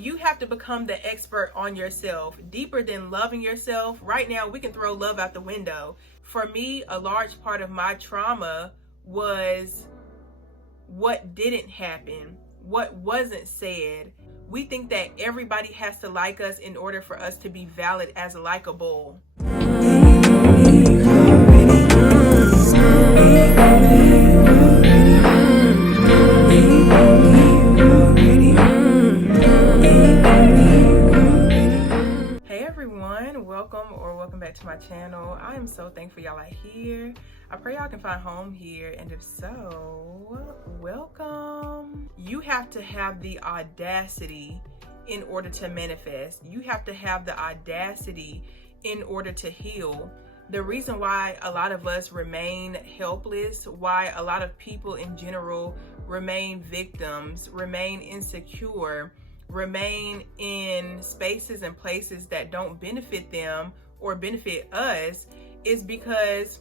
You have to become the expert on yourself, deeper than loving yourself. Right now, we can throw love out the window. For me, a large part of my trauma was what didn't happen, what wasn't said. We think that everybody has to like us in order for us to be valid as likable. Hey everyone, welcome back to my channel. I am so thankful y'all are here. I pray y'all can find home here, and if so, welcome. You have to have the audacity in order to manifest. You have to have the audacity in order to heal. The reason why a lot of us remain helpless, why a lot of people in general remain victims, remain insecure, remain in spaces and places that don't benefit them or benefit us, is because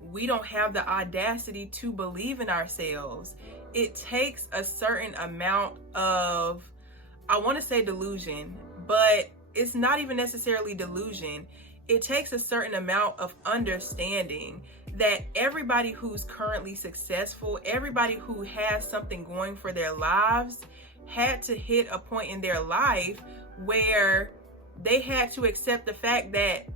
we don't have the audacity to believe in ourselves. It takes a certain amount of, I want to say delusion, but it's not even necessarily delusion. It takes a certain amount of understanding that everybody who's currently successful, everybody who has something going for their lives, had to hit a point in their life where they had to accept the fact that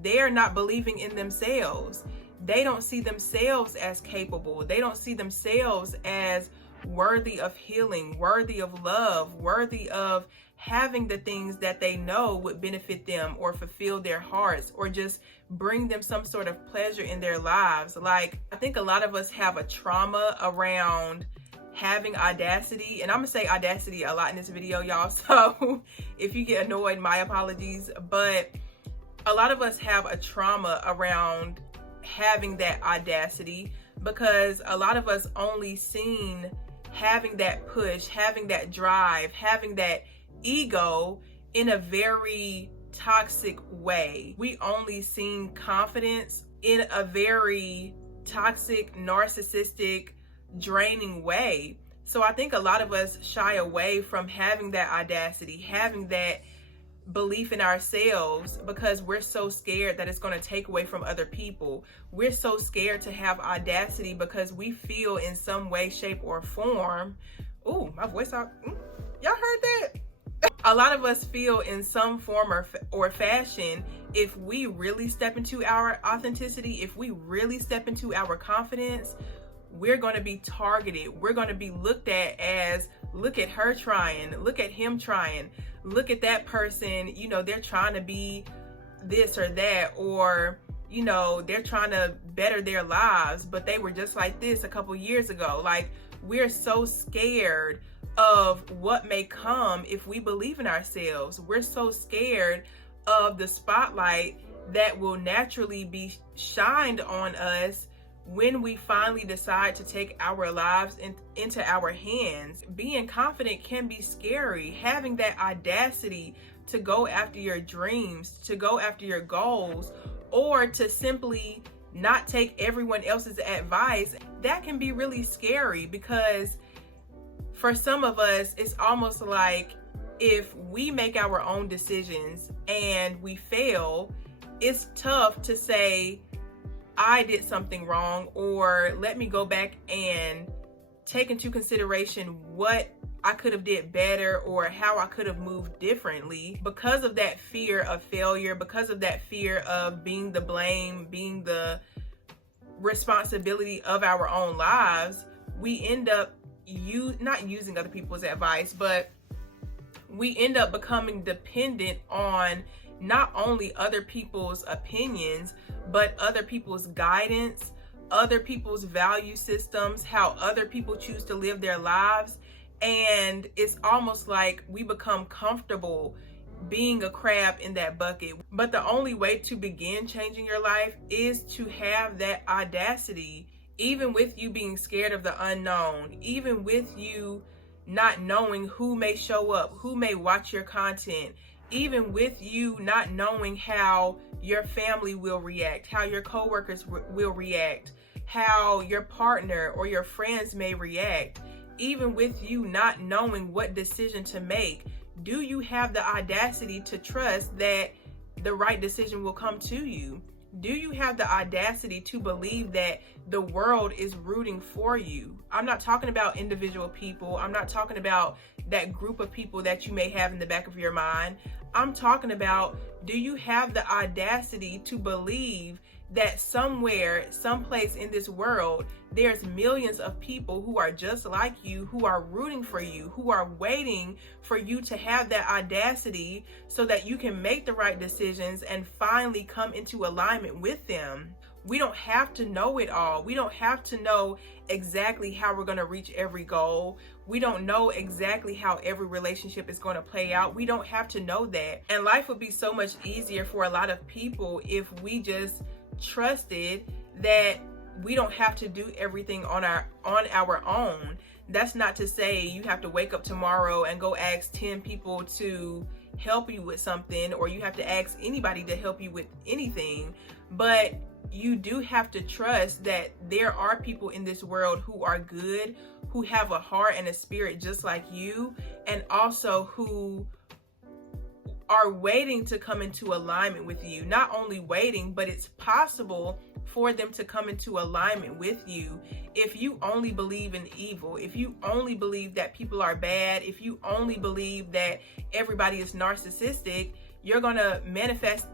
they're not believing in themselves. They don't see themselves as capable. They don't see themselves as worthy of healing, worthy of love, worthy of having the things that they know would benefit them or fulfill their hearts or just bring them some sort of pleasure in their lives. Like, I think a lot of us have a trauma around having audacity, and I'm gonna say audacity a lot in this video, y'all, so if you get annoyed, my apologies. But a lot of us have a trauma around having that audacity because a lot of us only seen having that push, having that drive, having that ego in a very toxic way. We only seen confidence in a very toxic, narcissistic, draining way. So I think a lot of us shy away from having that audacity, having that belief in ourselves, because we're so scared that it's going to take away from other people. We're so scared to have audacity because we feel in some way, shape, or form. Ooh, my voice out. Y'all heard that? A lot of us feel in some form or fashion, if we really step into our authenticity, if we really step into our confidence, we're going to be targeted. We're going to be looked at as, look at her trying, look at him trying, look at that person, you know, they're trying to be this or that, or, you know, they're trying to better their lives, but they were just like this a couple years ago. Like, we're so scared of what may come if we believe in ourselves. We're so scared of the spotlight that will naturally be shined on us when we finally decide to take our lives into our hands. Being confident can be scary. Having that audacity to go after your dreams, to go after your goals, or to simply not take everyone else's advice, that can be really scary, because for some of us, it's almost like if we make our own decisions and we fail, it's tough to say, I did something wrong, or let me go back and take into consideration what I could have did better or how I could have moved differently. Because of that fear of failure, because of that fear of being the blame, being the responsibility of our own lives, we end up not using other people's advice, but we end up becoming dependent on not only other people's opinions, but other people's guidance, other people's value systems, how other people choose to live their lives. And it's almost like we become comfortable being a crab in that bucket. But the only way to begin changing your life is to have that audacity, even with you being scared of the unknown, even with you not knowing who may show up, who may watch your content, even with you not knowing how your family will react, how your coworkers will react, how your partner or your friends may react, even with you not knowing what decision to make. do you have the audacity to trust that the right decision will come to you? Do you have the audacity to believe that the world is rooting for you? I'm not talking about individual people. I'm not talking about that group of people that you may have in the back of your mind. I'm talking about, do you have the audacity to believe that somewhere, someplace in this world, there's millions of people who are just like you, who are rooting for you, who are waiting for you to have that audacity so that you can make the right decisions and finally come into alignment with them? We don't have to know it all. We don't have to know exactly how we're going to reach every goal. We don't know exactly how every relationship is going to play out. We don't have to know that. And life would be so much easier for a lot of people if we just trusted that we don't have to do everything on our own. That's not to say you have to wake up tomorrow and go ask 10 people to help you with something, or you have to ask anybody to help you with anything. But you do have to trust that there are people in this world who are good, who have a heart and a spirit just like you, and also who are waiting to come into alignment with you. Not only waiting, but it's possible for them to come into alignment with you if you only believe in evil, if you only believe that people are bad, if you only believe that everybody is narcissistic. You're going to manifest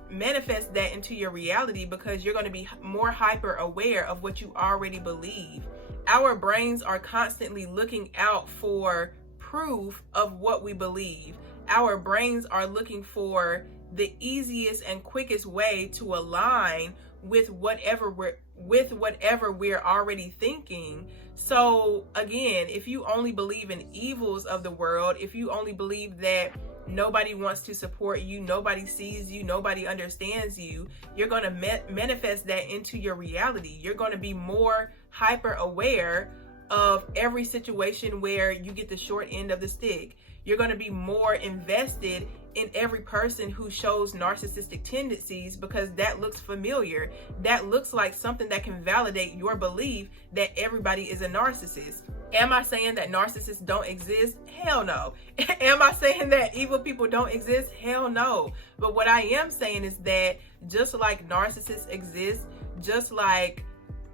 that into your reality, because you're going to be more hyper aware of what you already believe. Our brains are constantly looking out for proof of what we believe. Our brains are looking for the easiest and quickest way to align with whatever we're already thinking. So again, if you only believe in evils of the world, if you only believe that nobody wants to support you, nobody sees you, nobody understands you, you're going to manifest that into your reality. You're going to be more hyper aware of every situation where you get the short end of the stick. You're going to be more invested in every person who shows narcissistic tendencies, because that looks familiar. That looks like something that can validate your belief that everybody is a narcissist. Am I saying that narcissists don't exist? Hell no. Am I saying that evil people don't exist? Hell no. But what I am saying is that just like narcissists exist, just like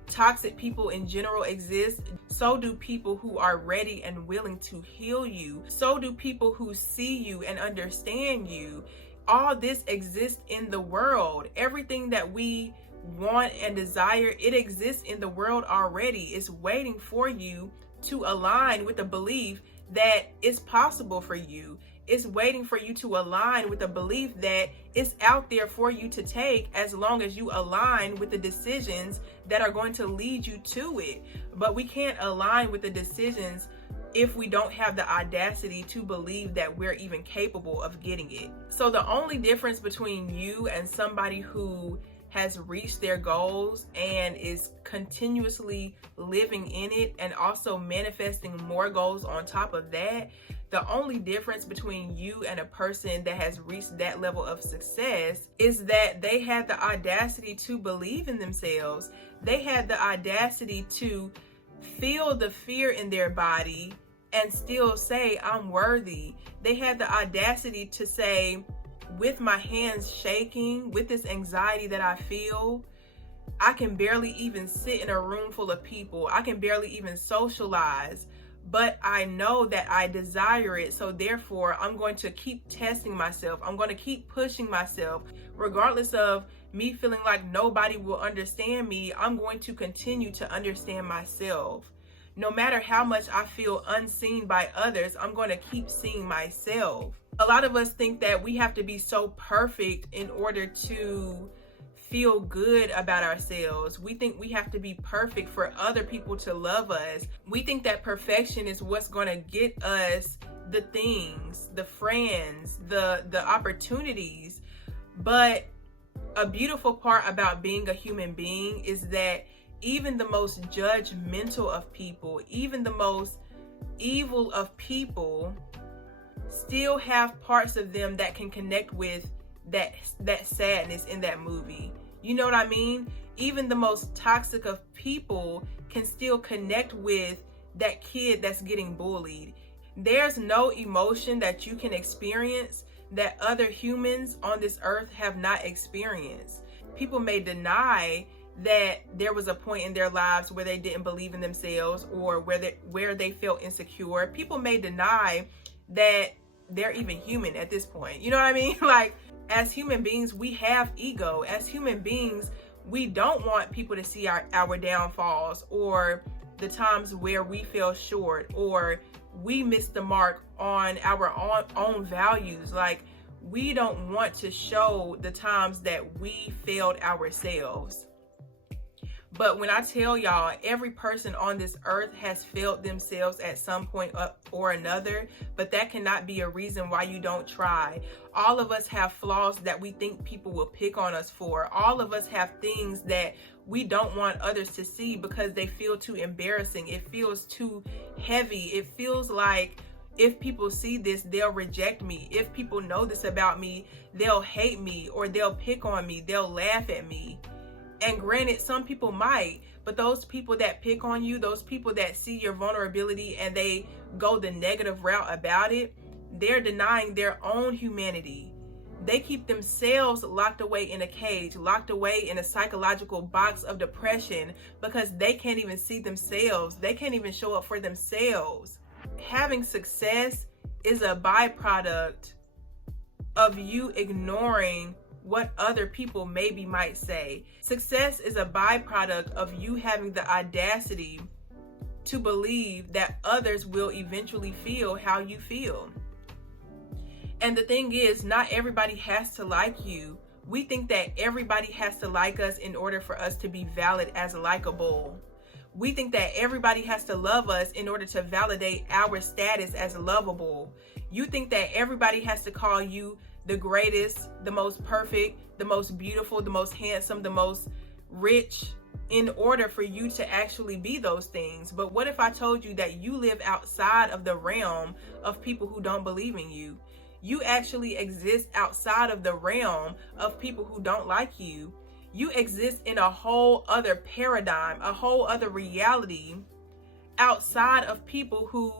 toxic people in general exist, so do people who are ready and willing to heal you. So do people who see you and understand you. All this exists in the world. Everything that we want and desire, it exists in the world already. It's waiting for you to align with the belief that it's possible for you. It's waiting for you to align with the belief that it's out there for you to take, as long as you align with the decisions that are going to lead you to it. But we can't align with the decisions if we don't have the audacity to believe that we're even capable of getting it. So the only difference between you and somebody who has reached their goals and is continuously living in it and also manifesting more goals on top of that, the only difference between you and a person that has reached that level of success is that they had the audacity to believe in themselves. They had the audacity to feel the fear in their body and still say, I'm worthy. They had the audacity to say, with my hands shaking, with this anxiety that I feel, I can barely even sit in a room full of people. I can barely even socialize, but I know that I desire it. So therefore, I'm going to keep testing myself. I'm going to keep pushing myself. Regardless of me feeling like nobody will understand me, I'm going to continue to understand myself. No matter how much I feel unseen by others, I'm going to keep seeing myself. A lot of us think that we have to be so perfect in order to feel good about ourselves. We think we have to be perfect for other people to love us. We think that perfection is what's going to get us the things, the friends, the opportunities. But a beautiful part about being a human being is that even the most judgmental of people, even the most evil of people, still have parts of them that can connect with that sadness in that movie. You know what I mean? Even the most toxic of people can still connect with that kid that's getting bullied. There's no emotion that you can experience that other humans on this earth have not experienced. People may deny that there was a point in their lives where they didn't believe in themselves, or where they felt insecure. People may deny that they're even human at this point. You know what I mean? Like, as human beings, we have ego. As human beings, we don't want people to see our downfalls, or the times where we fell short, or we missed the mark on our own values. Like, we don't want to show the times that we failed ourselves. But when I tell y'all, every person on this earth has failed themselves at some point or another, but that cannot be a reason why you don't try. All of us have flaws that we think people will pick on us for. All of us have things that we don't want others to see because they feel too embarrassing. It feels too heavy. It feels like if people see this, they'll reject me. If people know this about me, they'll hate me, or they'll pick on me. They'll laugh at me. And granted, some people might, but those people that pick on you, those people that see your vulnerability and they go the negative route about it, they're denying their own humanity. They keep themselves locked away in a cage, locked away in a psychological box of depression, because they can't even see themselves. They can't even show up for themselves. Having success is a byproduct of you ignoring what other people maybe might say. Success is a byproduct of you having the audacity to believe that others will eventually feel how you feel. And the thing is, not everybody has to like you. We think that everybody has to like us in order for us to be valid as likable. We think that everybody has to love us in order to validate our status as lovable. You think that everybody has to call you the greatest, the most perfect, the most beautiful, the most handsome, the most rich, in order for you to actually be those things. But what if I told you that you live outside of the realm of people who don't believe in you? You actually exist outside of the realm of people who don't like you. You exist in a whole other paradigm, a whole other reality, outside of people who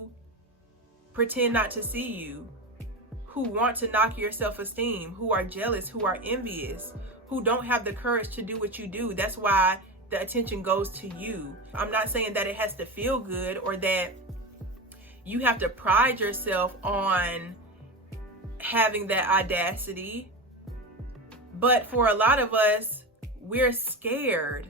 pretend not to see you, who want to knock your self-esteem, who are jealous, who are envious, who don't have the courage to do what you do. That's why the attention goes to you. I'm not saying that it has to feel good or that you have to pride yourself on having that audacity. But for a lot of us, we're scared.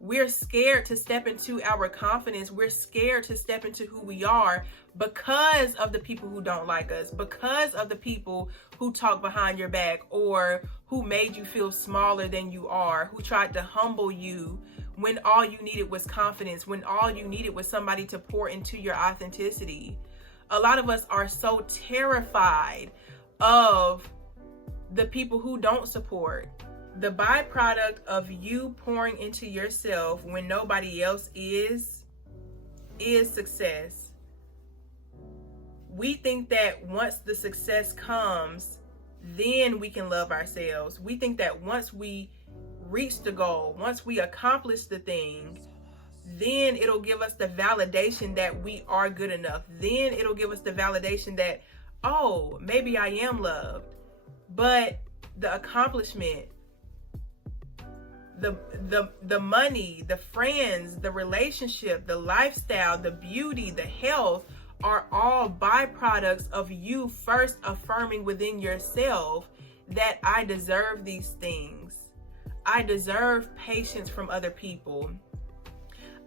We're scared to step into our confidence. We're scared to step into who we are because of the people who don't like us, because of the people who talk behind your back, or who made you feel smaller than you are, who tried to humble you when all you needed was confidence, when all you needed was somebody to pour into your authenticity. A lot of us are so terrified of the people who don't support. The byproduct of you pouring into yourself when nobody else is success. We think that once the success comes, then we can love ourselves. We think that once we reach the goal, once we accomplish the thing, then it'll give us the validation that we are good enough. Then it'll give us the validation that, oh, maybe I am loved. But the accomplishment, the money, the friends, the relationship, the lifestyle, the beauty, the health are all byproducts of you first affirming within yourself that I deserve these things. I deserve patience from other people.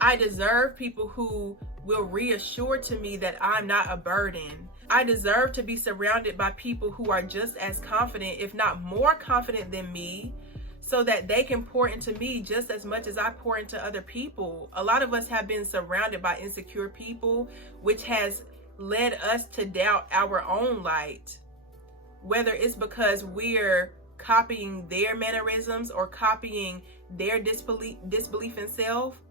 I deserve people who will reassure to me that I'm not a burden. I deserve to be surrounded by people who are just as confident, if not more confident than me, so that they can pour into me just as much as I pour into other people. A lot of us have been surrounded by insecure people, which has led us to doubt our own light. Whether it's because we're copying their mannerisms or copying their disbelief in self,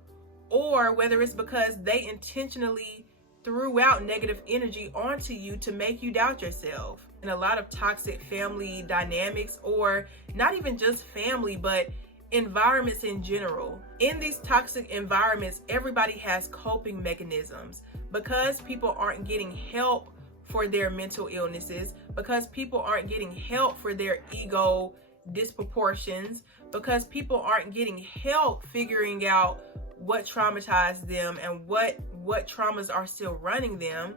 or whether it's because they intentionally threw out negative energy onto you to make you doubt yourself. And a lot of toxic family dynamics, or not even just family, but environments in general. In these toxic environments, everybody has coping mechanisms, because people aren't getting help for their mental illnesses, because people aren't getting help for their ego disproportions, because people aren't getting help figuring out what traumatized them and what traumas are still running them.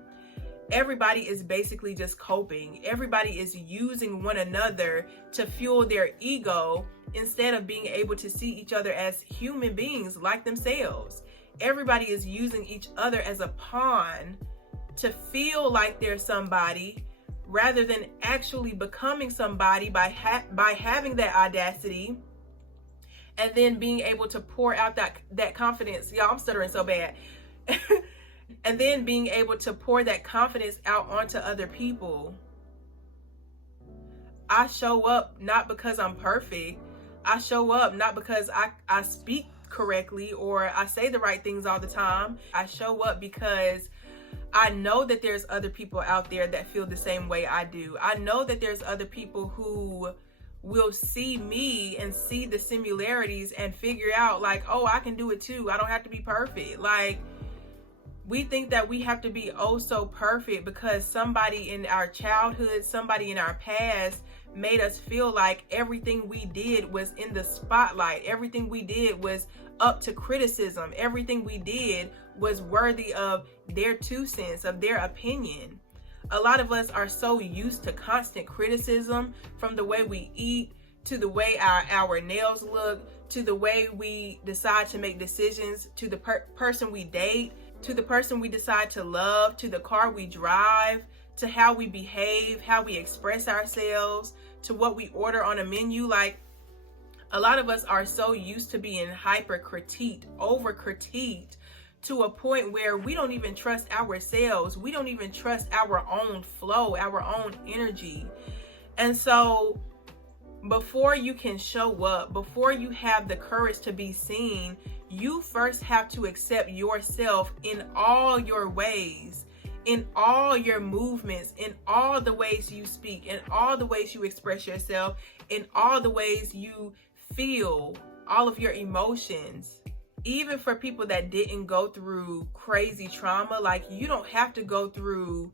Everybody is basically just coping. Everybody is using one another to fuel their ego instead of being able to see each other as human beings like themselves. Everybody is using each other as a pawn to feel like they're somebody rather than actually becoming somebody by having that audacity and then being able to pour out that confidence. Y'all, I'm stuttering so bad. And then being able to pour that confidence out onto other people. I show up not because I'm perfect. I show up not because I speak correctly or I say the right things all the time. I show up because I know that there's other people out there that feel the same way I do. I know that there's other people who will see me and see the similarities and figure out like, oh, I can do it too. I don't have to be perfect. Like, we think that we have to be oh so perfect because somebody in our childhood, somebody in our past made us feel like everything we did was in the spotlight. Everything we did was up to criticism. Everything we did was worthy of their 2 cents, of their opinion. A lot of us are so used to constant criticism, from the way we eat, to the way our nails look, to the way we decide to make decisions, to the person we date, to the person we decide to love, to the car we drive, to how we behave, how we express ourselves, to what we order on a menu. Like, a lot of us are so used to being hyper-critiqued, over-critiqued, to a point where we don't even trust ourselves. We don't even trust our own flow, our own energy. And so before you can show up, before you have the courage to be seen, you first have to accept yourself in all your ways, in all your movements, in all the ways you speak, in all the ways you express yourself, in all the ways you feel, all of your emotions. Even for people that didn't go through crazy trauma, like, you don't have to go through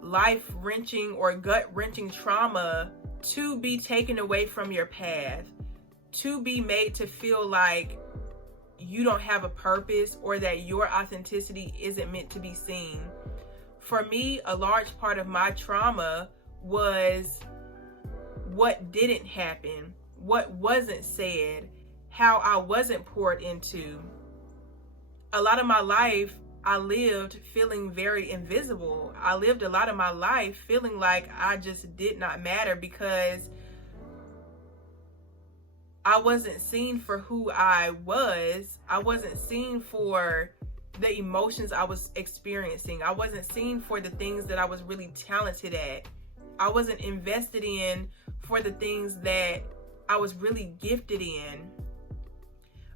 life-wrenching or gut-wrenching trauma to be taken away from your path, to be made to feel like you don't have a purpose or that your authenticity isn't meant to be seen. For me, a large part of my trauma was what didn't happen, what wasn't said, how I wasn't poured into. A lot of my life, I lived feeling very invisible. I lived a lot of my life feeling like I just did not matter because I wasn't seen for who I was. I wasn't seen for the emotions I was experiencing. I wasn't seen for the things that I was really talented at. I wasn't invested in for the things that I was really gifted in.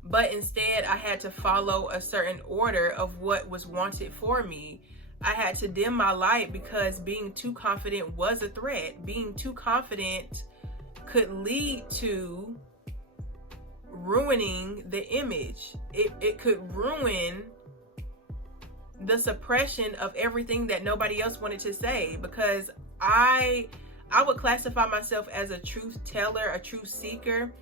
But instead, I had to follow a certain order of what was wanted for me. I had to dim my light because being too confident was a threat. Being too confident could lead to ruining the image. It could ruin the suppression of everything that nobody else wanted to say, because I would classify myself as a truth teller, a truth seeker.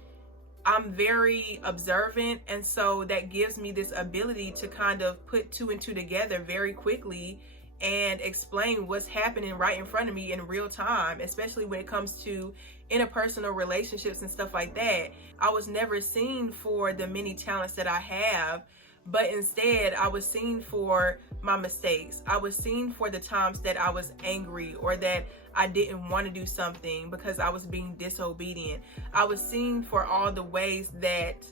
I'm very observant, and so that gives me this ability to kind of put 2 and 2 together very quickly and explain what's happening right in front of me in real time, especially when it comes to interpersonal relationships and stuff like that. I was never seen for the many talents that I have, but instead I was seen for my mistakes. I was seen for the times that I was angry or that I didn't want to do something because I was being disobedient. I was seen for all the ways that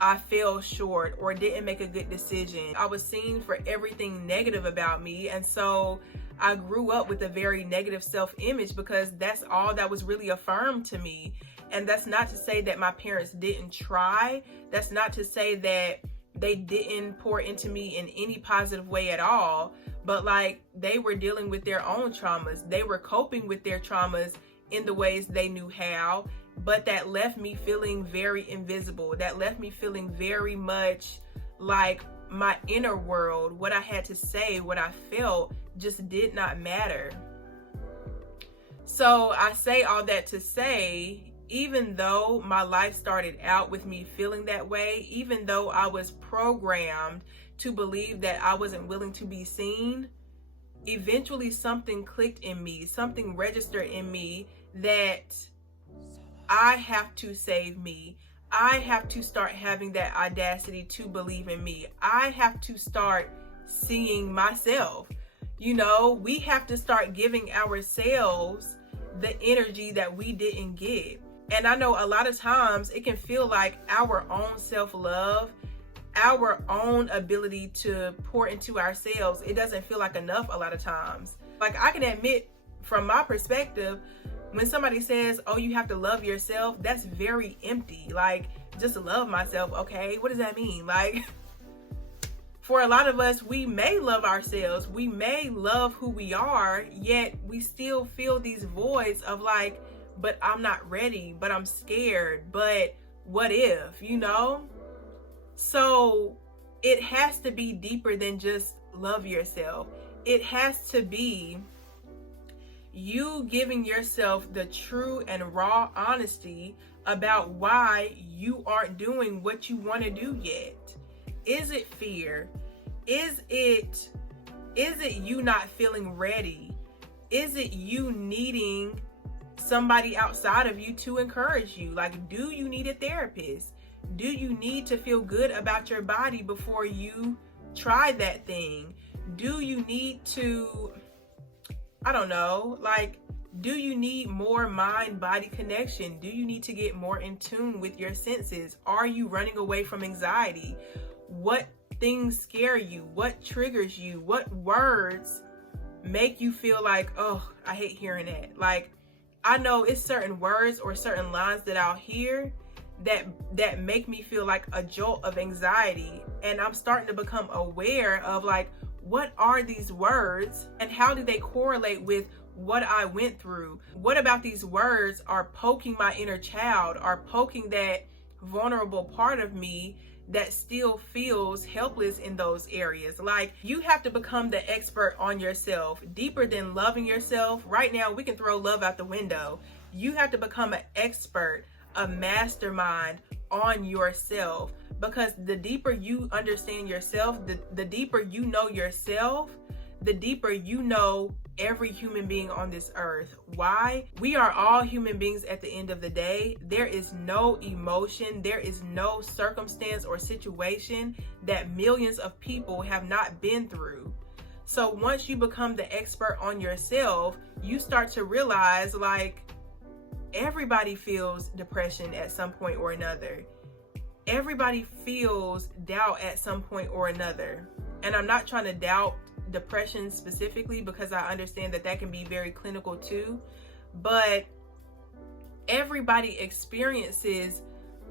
I fell short or didn't make a good decision. I was seen for everything negative about me, and so I grew up with a very negative self-image because that's all that was really affirmed to me. And that's not to say that my parents didn't try. That's not to say that they didn't pour into me in any positive way at all. But like, they were dealing with their own traumas. They were coping with their traumas in the ways they knew how. But that left me feeling very invisible. That left me feeling very much like my inner world, what I had to say, what I felt just did not matter. So I say all that to say, even though my life started out with me feeling that way, even though I was programmed to believe that I wasn't willing to be seen, eventually something clicked in me, something registered in me that I have to save me. I have to start having that audacity to believe in me. I have to start seeing myself. You know, we have to start giving ourselves the energy that we didn't get. And I know a lot of times it can feel like our own self-love, our own ability to pour into ourselves, it doesn't feel like enough a lot of times. Like, I can admit from my perspective, when somebody says, oh, you have to love yourself, that's very empty. Like, just love myself. Okay, what does that mean? Like, for a lot of us, we may love ourselves, we may love who we are, yet we still feel these voids of like, but I'm not ready, but I'm scared, but what if, you know? So it has to be deeper than just love yourself. It has to be you giving yourself the true and raw honesty about why you aren't doing what you want to do yet. Is it fear? Is it you not feeling ready? Is it you needing somebody outside of you to encourage you? Like, do you need a therapist? Do you need to feel good about your body before you try that thing? Do you need to, I don't know, like, do you need more mind-body connection? Do you need to get more in tune with your senses? Are you running away from anxiety? What things scare you? What triggers you? What words make you feel like, oh, I hate hearing that? Like, I know it's certain words or certain lines that I'll hear that make me feel like a jolt of anxiety. And I'm starting to become aware of like, what are these words and how do they correlate with what I went through? What about these words are poking my inner child, are poking that vulnerable part of me that still feels helpless in those areas? Like, you have to become the expert on yourself, deeper than loving yourself. Right now, we can throw love out the window. You have to become an expert, a mastermind on yourself, because the deeper you understand yourself, the deeper you know yourself, the deeper you know every human being on this earth. Why? We are all human beings at the end of the day. There is no emotion, there is no circumstance or situation that millions of people have not been through. So once you become the expert on yourself, you start to realize like, everybody feels depression at some point or another. Everybody feels doubt at some point or another. And I'm not trying to doubt depression specifically, because I understand that that can be very clinical too. But everybody experiences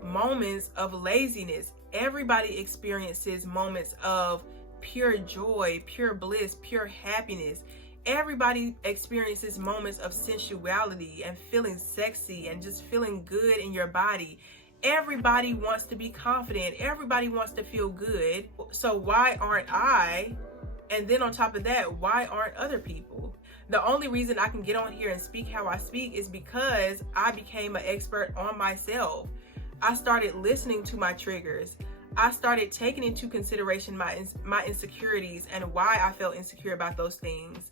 moments of laziness. Everybody experiences moments of pure joy, pure bliss, pure happiness. Everybody experiences moments of sensuality and feeling sexy and just feeling good in your body. Everybody wants to be confident. Everybody wants to feel good. So why aren't I? And then on top of that, why aren't other people? The only reason I can get on here and speak how I speak is because I became an expert on myself. I started listening to my triggers. I started taking into consideration my insecurities and why I felt insecure about those things.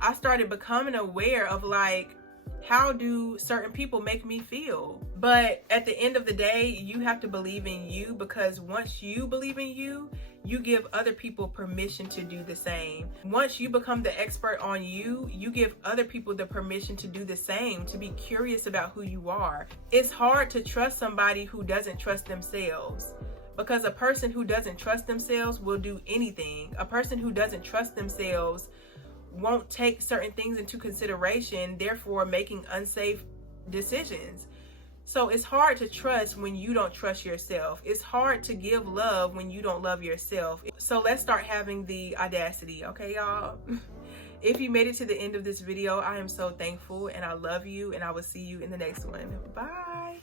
I started becoming aware of like, how do certain people make me feel? But at the end of the day, you have to believe in you, because once you believe in you, you give other people permission to do the same. Once you become the expert on you, you give other people the permission to do the same, to be curious about who you are. It's hard to trust somebody who doesn't trust themselves, because a person who doesn't trust themselves will do anything. A person who doesn't trust themselves won't take certain things into consideration, therefore making unsafe decisions. So it's hard to trust when you don't trust yourself. It's hard to give love when you don't love yourself. So let's start having the audacity, okay, y'all? If you made it to the end of this video, I am so thankful and I love you, and I will see you in the next one. Bye.